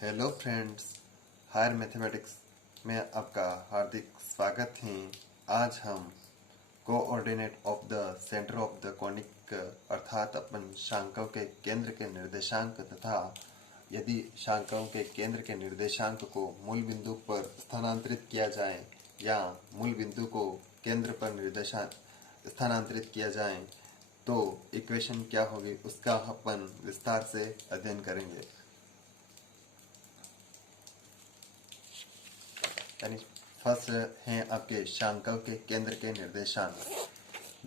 Hello friends, higher mathematics में आपका हार्दिक स्वागत है। आज हम coordinate of the centre of the conic अर्थात अपन शांकों के केंद्र के निर्देशांक तथा यदि शांकों के केंद्र के निर्देशांक को मूल बिंदु पर स्थानांतरित किया जाए या मूल बिंदु को केंद्र पर निर्देशांक स्थानांतरित किया जाए तो इक्वेशन क्या होगी उसका अपन विस्तार से अध्ययन करेंगे। यानी फर्स्ट हैं आपके शांकों के केंद्र के निर्देशांक।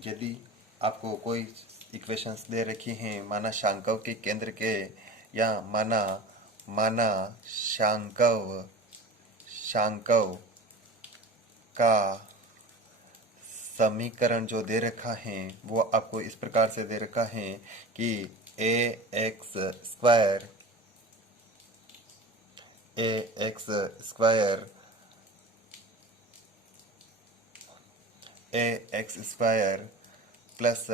यदि आपको कोई इक्वेशंस दे रखी हैं माना शांकों के केंद्र के या माना शांकों का समीकरण जो दे रखा है वो आपको इस प्रकार से दे रखा है कि ax square plus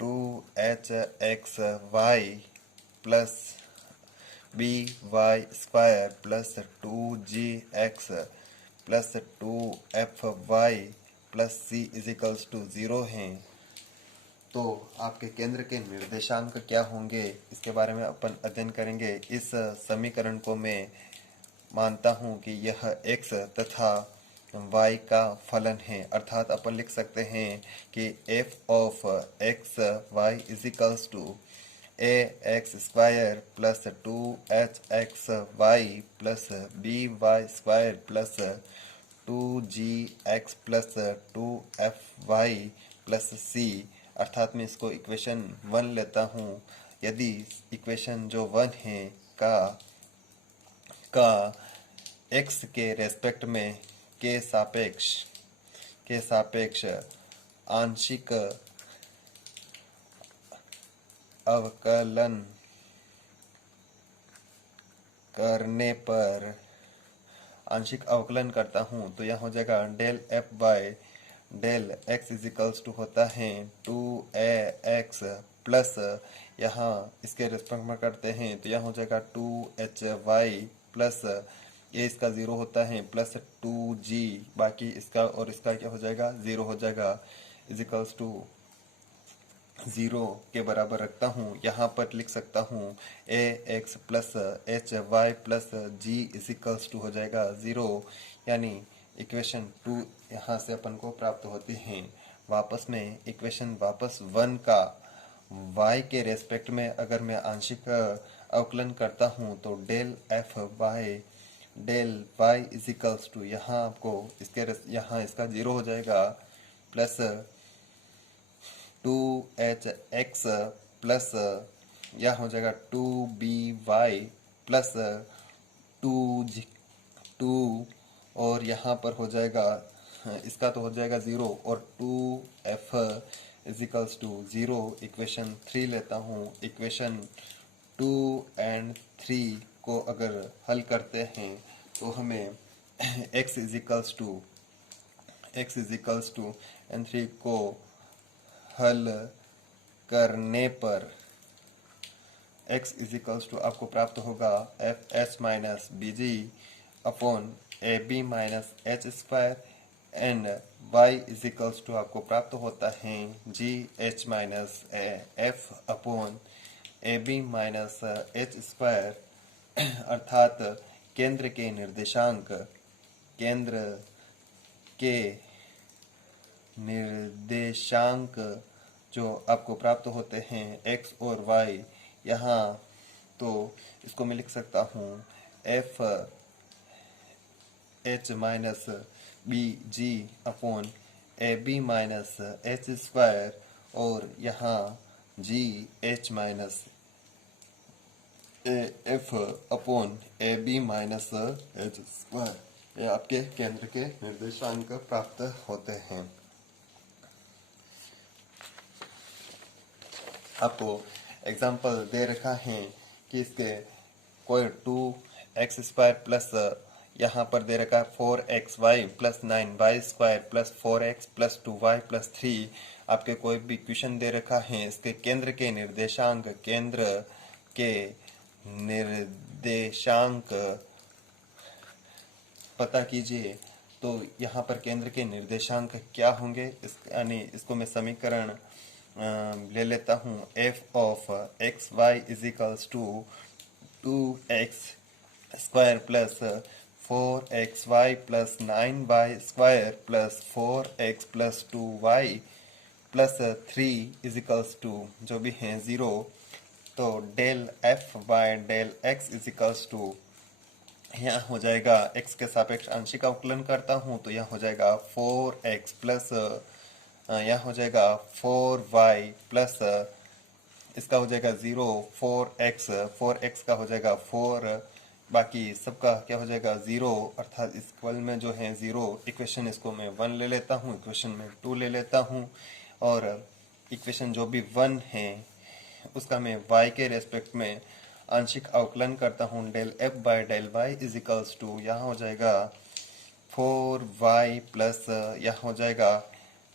2hxy plus by square plus 2gx plus 2fy plus c equals to 0 हैं। तो आपके केंद्र के निर्देशांक क्या होंगे इसके बारे में अपन अध्ययन करेंगे। इस समीकरण को मैं मानता हूँ कि यह x तथा y का फलन है, अर्थात अपन लिख सकते हैं कि f of x y equals to ax square plus 2hxy plus by square plus 2gx plus 2fy plus c, अर्थात मैं इसको इक्वेशन 1 लेता हूँ। यदि इक्वेशन जो 1 है का x के रेस्पेक्ट में के सापेक्ष आंशिक अवकलन करने पर आंशिक अवकलन करता हूँ तो यह हो जाएगा del f by del x equals to होता है 2ax प्लस यहाँ इसके रेस्पेक्ट में करते हैं तो यह हो जाएगा 2hy प्लस ये इसका 0 होता है प्लस 2g, बाकी इसका और इसका क्या हो जाएगा 0 हो जाएगा, इजिकल्स टू 0 के बराबर रखता हूँ। यहाँ पर लिख सकता हूँ ax plus hy plus g equals to हो जाएगा 0, यानी इक्वेशन 2 यहाँ से अपन को प्राप्त होती है। वापस में इक्वेशन 1 का y के रेस्पेक्ट में अगर मैं आंशिक अवकलन करता हूँ तो del f by del y equals to यहाँ आपको यहाँ इसका 0 हो जाएगा प्लस 2hx प्लस यह हो जाएगा 2by प्लस 2 और यहाँ पर हो जाएगा इसका तो हो जाएगा 0 और 2f इजिकल्स टू 0। इक्वेशन 3 लेता हूँ। इक्वेशन 2 एंड 3 को अगर हल करते हैं तो हमें x इजिकल्स टू एंड 3 को हल करने पर x इजिकल्स टू आपको प्राप्त होगा fh minus bg upon ab minus h square and y equals to आपको प्राप्त होता है gh minus f upon ab minus h square, अर्थात केंद्र के निर्देशांक जो आपको प्राप्त होते हैं x और y, यहाँ तो इसको मैं लिख सकता हूँ f h minus b g upon a b minus h square और यहाँ g h minus f upon a b minus h square, ये आपके केंद्र के निर्देशांक प्राप्त होते हैं। आपको एग्जाम्पल दे रखा है कि इसके कोई 2x स्क्वायर प्लस यहाँ पर दे रखा है 4xy plus 9y square plus 4x plus 2y plus 3, आपके कोई भी क्वेश्चन दे रखा है इसके केंद्र के निर्देशांक पता कीजिए। तो यहाँ पर केंद्र के निर्देशांक क्या होंगे, यानी इसको मैं समीकरण ले लेता हूँ। f of x y is equals to 2x square plus 4xy plus 9y square plus 4x plus 2y plus 3 is equals to जो भी हैं 0। तो del f by del x is equals to, यहाँ हो जाएगा x के सापेक्ष आंशिक अवकलन करता हूँ तो यहाँ हो जाएगा 4x प्लस यहाँ हो जाएगा 4y प्लस इसका हो जाएगा 0, 4x का हो जाएगा 4, बाकी सबका क्या हो जाएगा 0, अर्थात इस इक्वल में जो है 0। इक्वेशन इसको मैं 1 ले लेता हूँ, इक्वेशन में 2 ले लेता हूँ, और इक्वेशन जो भी 1 है उसका मैं y के रेस्पेक्ट में आंशिक अवकलन करता हूँ। Del f by del y is equals to, यहाँ हो जाएगा 4y प्लस यहाँ हो जाएगा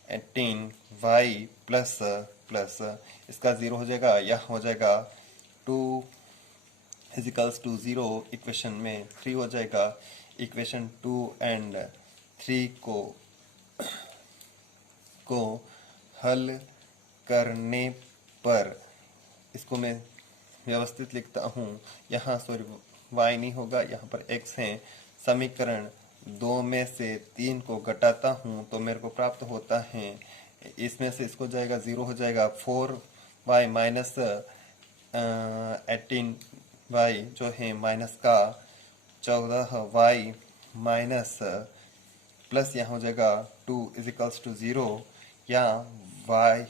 18y प्लस प्लस इसका 0 हो जाएगा, यहाँ हो जाएगा 2 इज इक्वल्स टू 0। इक्वेशन में 3 हो जाएगा। इक्वेशन 2 एंड 3 को हल करने पर इसको मैं व्यवस्थित लिखता हूँ। यहाँ सॉरी y नहीं होगा, यहाँ पर x है। समीकरण 2 में से 3 को घटाता हूँ तो मेरे को प्राप्त होता है, इसमें से इसको जाएगा 0 हो जाएगा। 4y माइनस 18y जो है माइनस का 14y माइनस प्लस यहाँ हो जाएगा 2 इज इक्वल्स टू 0, या y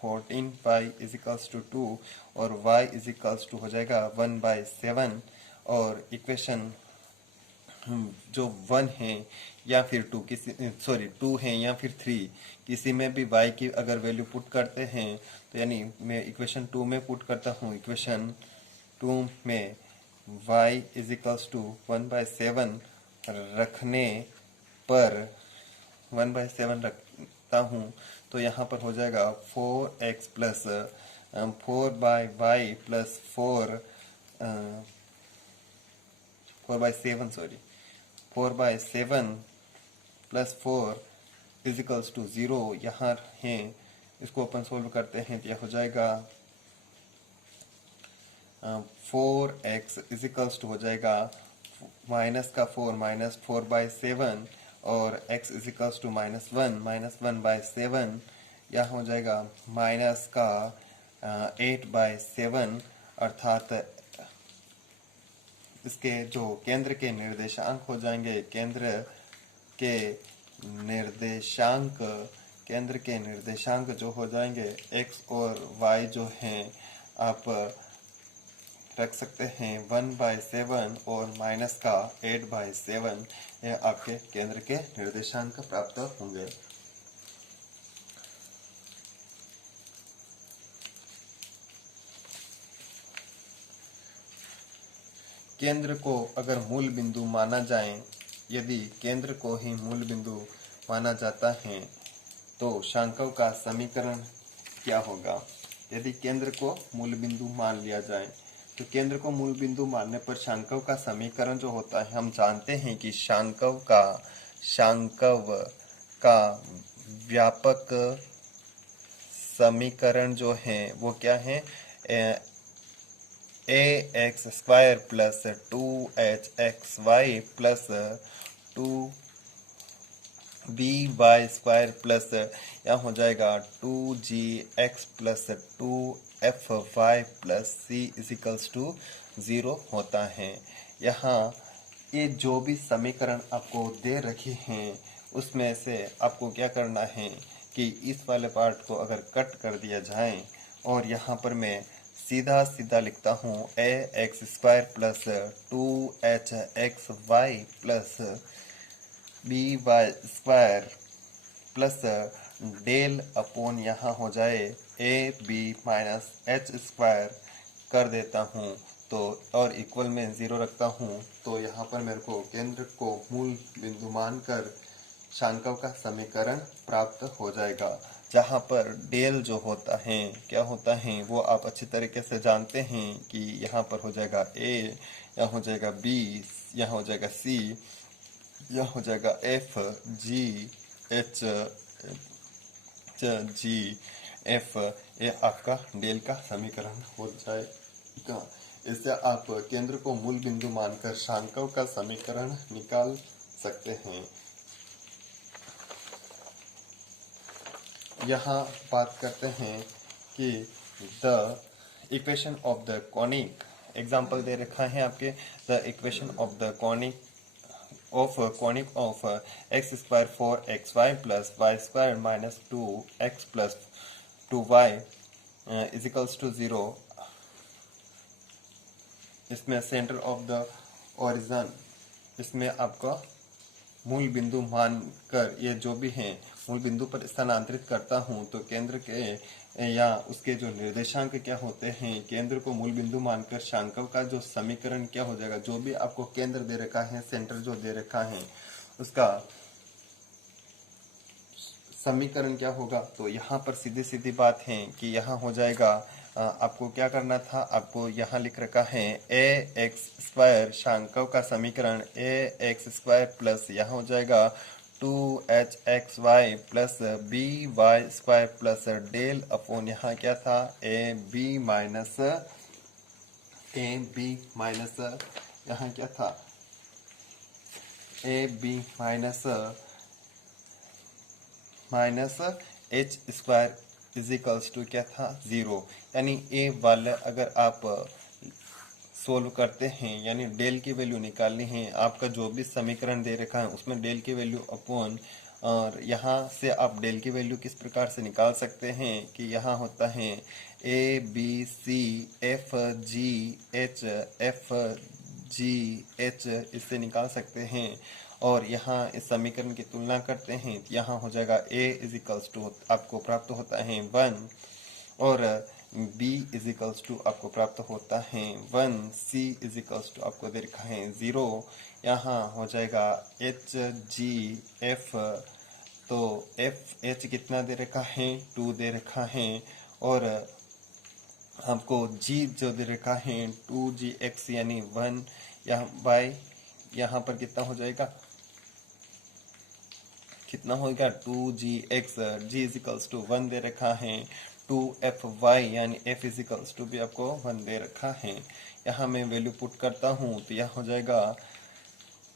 14y is equals to 2 और y इज इक्वल्स टू हो जाएगा 1/7। और इक्वेशन जो 1 है या फिर 2 2 है या फिर 3, किसी में भी y की अगर वैल्यू पुट करते हैं तो यानी मैं इक्वेशन 2 में पुट करता हूँ। इक्वेशन 2 में y इज इक्वल्स टू 1/7 रखने पर 1/7 रखता हूँ तो यहाँ पर हो जाएगा 4x plus 4/y plus 4/7 plus 4 is equals to 0। यहाँ है, इसको अपन सोल्व करते हैं तो यह हो जाएगा 4x इज इक्वल्स टू हो जाएगा माइनस का 4 माइनस 4/7 और x इज इक्वल्स टू -1 -1/7, यह हो जाएगा माइनस का 8/7, अर्थात इसके जो केंद्र के निर्देशांक हो जाएंगे, केंद्र के निर्देशांक जो हो जाएंगे x और y जो हैं आप रख सकते हैं 1/7 और माइनस का 8/7, यह आपके केंद्र के निर्देशांक प्राप्त होंगे। केंद्र को अगर मूल बिंदु माना जाए, यदि केंद्र को ही मूल बिंदु माना जाता है तो शांकव का समीकरण क्या होगा। यदि केंद्र को मूल बिंदु मान लिया जाए तो केंद्र को मूल बिंदु मानने पर शांकव का समीकरण जो होता है, हम जानते हैं कि शांकव का व्यापक समीकरण जो है वो क्या है, ax square plus 2hxy plus 2by square plus यहाँ हो जाएगा 2gx plus 2fy plus c is equals to 0 होता है। यहाँ ये जो भी समीकरण आपको दे रखे हैं उसमें से आपको क्या करना है कि इस वाले पार्ट को अगर कट कर दिया जाए और यहाँ पर मैं सीधा सीधा लिखता हूँ ax square plus 2hxy plus by square plus del upon यहाँ हो जाए ab माइनस h स्क्वायर कर देता हूँ तो और इक्वल में 0 रखता हूँ, तो यहाँ पर मेरे को केंद्र को मूल बिंदु मानकर शांकव का समीकरण प्राप्त हो जाएगा। जहाँ पर डेल जो होता है क्या होता है वो आप अच्छी तरीके से जानते हैं कि यहाँ पर हो जाएगा ए, यहाँ हो जाएगा बी, यहाँ हो जाएगा सी, यहाँ हो जाएगा एफ, जी, एच, जी, एफ। ये आपका डेल का समीकरण हो जाएगा। इससे आप केंद्र को मूल बिंदु मानकर शांकों का समीकरण निकाल सकते हैं। यहाँ बात करते हैं कि the equation of the conic, example दे रखा है आपके, the equation of the conic of X square 4xy plus Y square minus 2x plus 2y is equals to 0। इसमें सेंटर ऑफ द ओरिजिन, इसमें आपका मूल बिंदु मानकर ये जो भी है मूल बिंदु पर स्थानांतरित करता हूं तो केंद्र के या उसके जो निर्देशांक क्या होते हैं, केंद्र को मूल बिंदु मानकर शांकों का जो समीकरण क्या हो जाएगा, जो भी आपको केंद्र दे रखा है, सेंटर जो दे रखा है उसका समीकरण क्या होगा। तो यहाँ पर सीधी सीधी बात है कि यहाँ हो जाएगा, आपको क्या करना था, आपको यहाँ लिख रखा है ए एक्स स्क्वायर शांकों का समीकरण ए एक्स स्क्वायर प्लस यहाँ हो जाएगा 2hxy plus b y square plus del upon यहाँ क्या था ए बी माइनस यहाँ क्या था a b minus h square is equals to क्या था 0। यानी ए वाले अगर आप सोल्व करते हैं यानी डेल की वैल्यू निकालनी है, आपका जो भी समीकरण दे रखा है उसमें डेल की वैल्यू अपॉन, और यहाँ से आप डेल की वैल्यू किस प्रकार से निकाल सकते हैं कि यहाँ होता है a b c f g h, f g h, इससे निकाल सकते हैं। और यहाँ इस समीकरण की तुलना करते हैं तो यहाँ हो जाएगा a इज इक्वल्स टू आपको प्राप्त होता है 1 और b इज इक्वल्स टू आपको प्राप्त होता है 1, c इज इक्वल्स टू आपको दे रखा है 0। यहाँ हो जाएगा h g f, तो f h कितना दे रखा है 2 दे रखा है, और आपको g जो दे रखा है 2gx यानी 1, यहाँ बाय यहाँ पर कितना हो जाएगा, कितना होगा 2gx, g is equals to 1 दे रखा है, 2fy यानी f इज इक्वल्स टू भी आपको 1 दे रखा है। यहाँ मैं वैल्यू पुट करता हूँ तो यहाँ हो जाएगा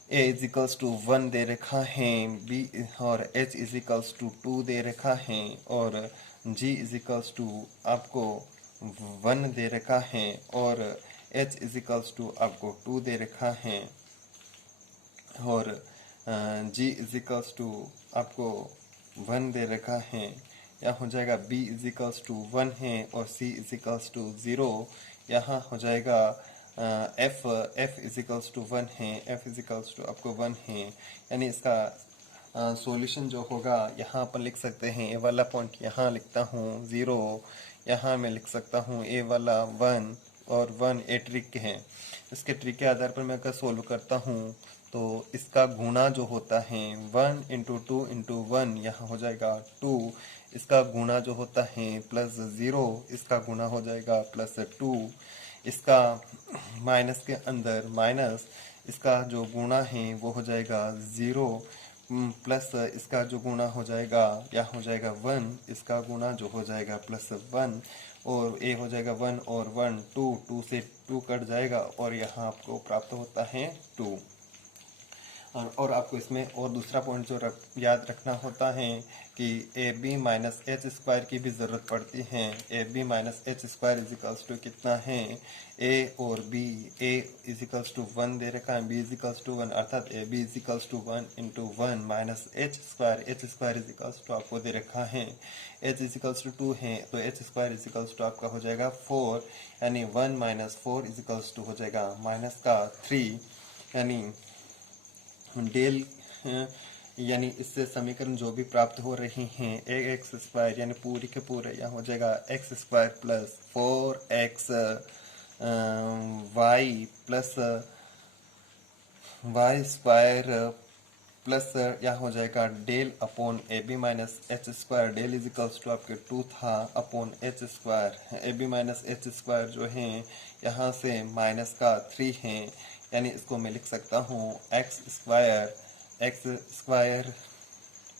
a इज इक्वल्स टू 1 दे रखा है, b और h इज इक्वल्स टू 2 दे रखा है, और g इज इक्वल्स टू आपको 1 दे रखा है, और h इज इक्वल्स टू आपको 2 दे रखा है, और g इज इक्वल्स टू आपको 1 दे रखा है। यहाँ हो जाएगा b इज इक्वल्स टू 1 है और c इज इक्वल्स टू 0। यहाँ हो जाएगा f इज इक्वल्स टू 1 है, f इज इक्वल्स टू आपको 1 है। यानी इसका सॉल्यूशन जो होगा यहाँ पर लिख सकते हैं, ए वाला पॉइंट यहाँ लिखता हूँ 0, यहाँ मैं लिख सकता हूँ ए वाला 1 और 1 ए ट्रिक है। इसके ट्रिक के आधार पर मैं अगर सोल्व करता हूँ तो इसका गुणा जो होता है 1 इंटू 2 इंटू 1 यहाँ हो जाएगा 2, इसका गुणा जो होता है प्लस 0, इसका गुणा हो जाएगा प्लस 2, इसका माइनस के अंदर माइनस, इसका जो गुणा है वो हो जाएगा 0 प्लस इसका जो गुणा हो जाएगा या हो जाएगा 1, इसका गुणा जो हो जाएगा प्लस 1, और ए हो जाएगा 1 और 1 2, 2 से 2 कट जाएगा और यहाँ आपको प्राप्त होता है 2। और आपको इसमें और दूसरा पॉइंट जो याद रखना होता है कि a b minus h square की भी ज़रूरत पड़ती है। A b minus h square is equals to कितना है, ए और b, a is equals to 1 दे रखा है, बी इज इक्वल्स टू 1, अर्थात a b is equals to 1 into 1 minus h square is equals to आपको दे रखा है एच इज इक्वल्स टू 2 है, तो h square is equals to आपका हो जाएगा 4, यानी 1 माइनस 4 इज इक्वल्स टू हो जाएगा माइनस का 3, यानी डेल यानी इससे समीकरण जो भी प्राप्त हो रही हैं ए एक्स स्क्वायर यानी पूरी के पूरे यहाँ हो जाएगा x square plus 4x y plus Y square plus यहाँ हो जाएगा del upon a b minus h square, del is equals to आपके 2 था upon h square, a b minus h square जो है यहाँ से माइनस का 3 है, यानी इसको मैं लिख सकता हूँ x square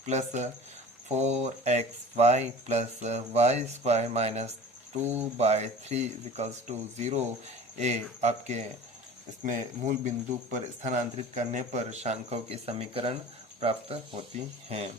plus 4xy plus Y square minus 2/3 equals to 0। ए आपके इसमें मूल बिंदु पर स्थानांतरित करने पर शांकों की समीकरण प्राप्त होती हैं।